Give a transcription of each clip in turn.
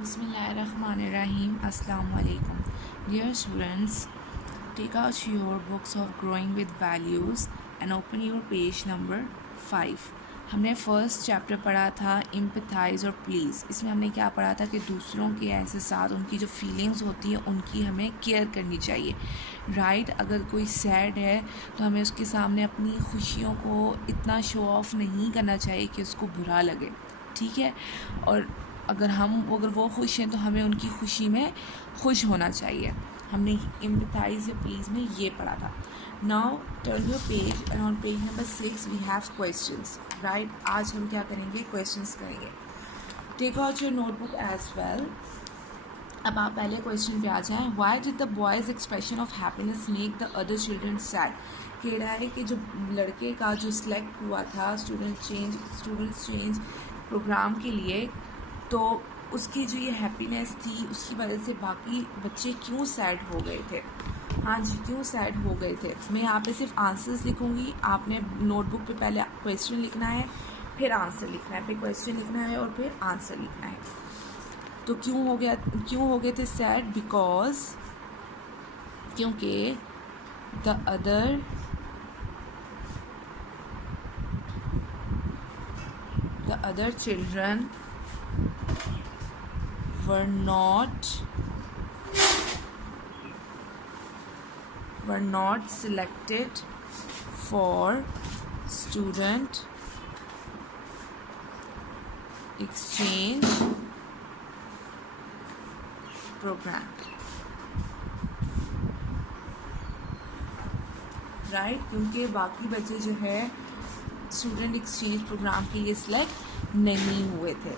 Bismillahirrahmanirrahim. Assalamu alaikum. Dear students, take out your books of Growing with Values and open your page number 5. हमने first chapter पढ़ा था empathise और please. इसमें हमने क्या पढ़ा था कि दूसरों के एहसास, उनकी जो फीलिंग्स होती हैं उनकी हमें केयर करनी चाहिए. राइट अगर कोई सैड है तो हमें उसके सामने अपनी खुशियों को इतना शो ऑफ नहीं करना चाहिए कि उसको बुरा लगे. ठीक है. और अगर वो खुश हैं तो हमें उनकी खुशी में खुश होना चाहिए. हमने एम्पथाइज या प्लीज़ में ये पढ़ा था. Now turn your page and on page number 6 we have questions. Right आज हम क्या करेंगे, क्वेश्चंस करेंगे. Take out your notebook as well. अब आप पहले क्वेश्चन पे आ जाएं. Why did the boy's expression of happiness make the other children sad. कह रहा है कि जो लड़के का जो सिलेक्ट हुआ था स्टूडेंट्स चेंज प्रोग्राम के लिए, तो उसकी जो ये हैप्पीनेस थी उसकी वजह से बाकी बच्चे क्यों सैड हो गए थे. हाँ जी, क्यों सैड हो गए थे. मैं यहाँ पे सिर्फ आंसर्स लिखूँगी. आपने नोटबुक पे पहले क्वेश्चन लिखना है, फिर आंसर लिखना है, फिर क्वेश्चन लिखना है और फिर आंसर लिखना है. तो क्यों हो गए थे सैड. बिकॉज क्योंकि the other children were not selected for student exchange program. Right क्योंकि बाकी बच्चे जो है स्टूडेंट एक्सचेंज प्रोग्राम के लिए सिलेक्ट नहीं हुए थे.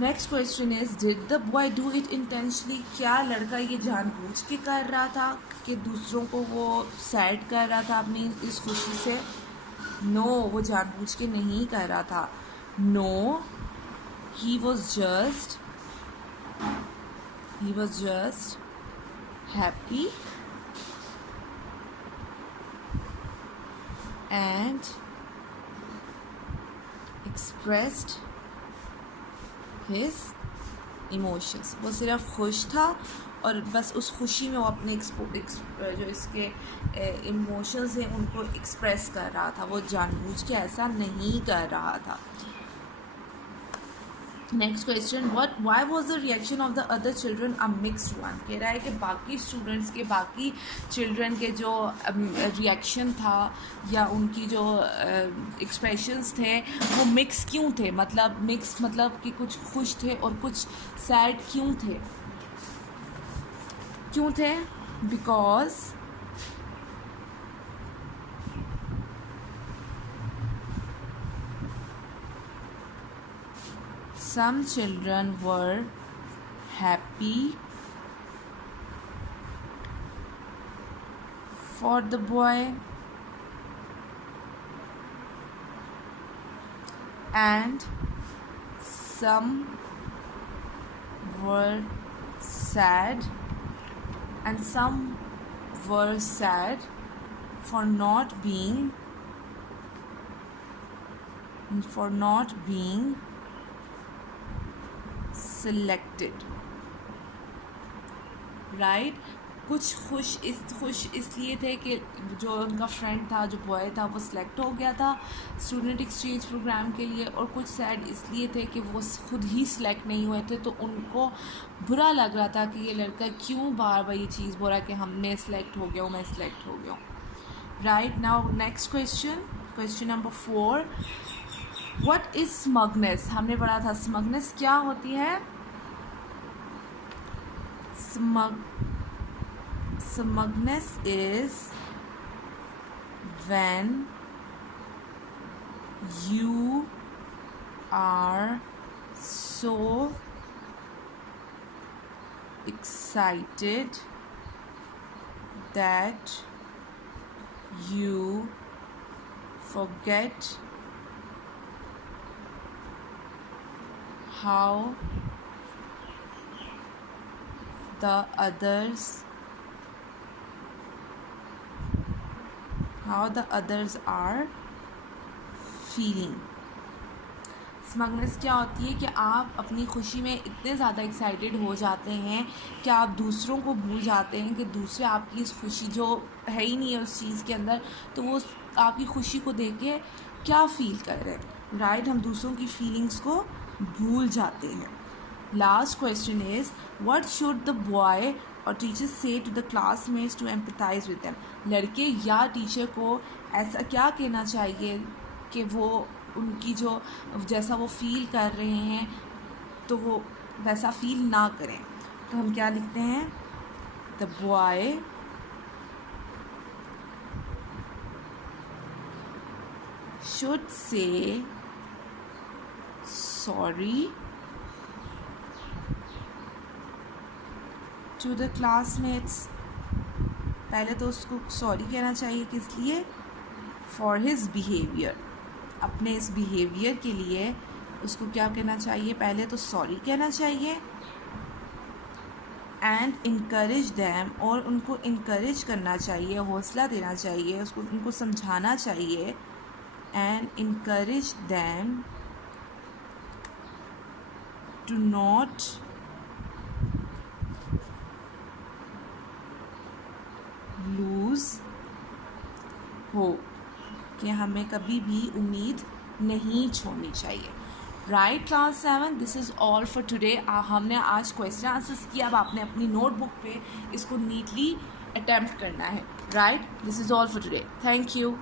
Next question is did the boy do it intentionally. क्या लड़का ये जानबूझ के कर रहा था कि दूसरों को वो सैड कर रहा था अपनी इस खुशी से. नो वो जानबूझ के नहीं कर रहा था. No he was just happy and expressed his emotions. वो सिर्फ खुश था और बस उस खुशी में वो अपने जो इसके इमोशंस हैं उनको एक्सप्रेस कर रहा था. वो जानबूझ के ऐसा नहीं कर रहा था. Next question why was the reaction of the other children a mixed one. कह रहा है कि बाकी स्टूडेंट्स के, बाकी चिल्ड्रन के जो रिएक्शन था या उनकी जो एक्सप्रेशंस थे वो मिक्स क्यों थे. मतलब कि कुछ खुश थे और कुछ सैड क्यों थे. Because some children were happy for the boy and some were sad for not being selected. Right कुछ खुश इसलिए थे कि जो उनका फ्रेंड था, जो बॉय था, वो सिलेक्ट हो गया था स्टूडेंट एक्सचेंज प्रोग्राम के लिए, और कुछ सैड इसलिए थे कि वो खुद ही सिलेक्ट नहीं हुए थे. तो उनको बुरा लग रहा था कि ये लड़का क्यों बार बार ये चीज़ बोल रहा कि मैं सिलेक्ट हो गया हूँ. Right now next question number 4. What is smugness. हमने पढ़ा था स्मगनेस क्या होती है. Smugness is when you are so excited that you forget how the others are feeling. Smugness क्या होती है कि आप अपनी खुशी में इतने ज़्यादा एक्साइटेड हो जाते हैं कि आप दूसरों को भूल जाते हैं कि दूसरे आपकी इस खुशी जो है ही नहीं है उस चीज़ के अंदर, तो वो आपकी खुशी को देख के क्या फ़ील कर रहे हैं, राइट। हम दूसरों की फीलिंग्स को भूल जाते हैं। Last question is what should the boy और teacher say to the classmates to empathise with them. लड़के या टीचर को ऐसा क्या कहना चाहिए कि वो उनकी जो जैसा वो फील कर रहे हैं तो वो वैसा फील ना करें। तो हम क्या लिखते हैं, the boy should say sorry to the classmates. पहले तो उसको सॉरी कहना चाहिए, किस लिए, फॉर हिज बिहेवियर, अपने इस बिहेवियर के लिए उसको क्या कहना चाहिए, पहले तो सॉरी कहना चाहिए। एंड इनकरेज दैम, और उनको इनकरेज करना चाहिए, हौसला देना चाहिए, उसको उनको समझाना चाहिए। And encourage them to not lose hope, कि हमें कभी भी उम्मीद नहीं छोड़नी चाहिए। Right class 7, this is all for today. हमने आज क्वेश्चन आंसर्स किया, अब आपने अपनी नोटबुक पे इसको नीटली अटेम्प्ट करना है। Right, this is all for today. Thank you.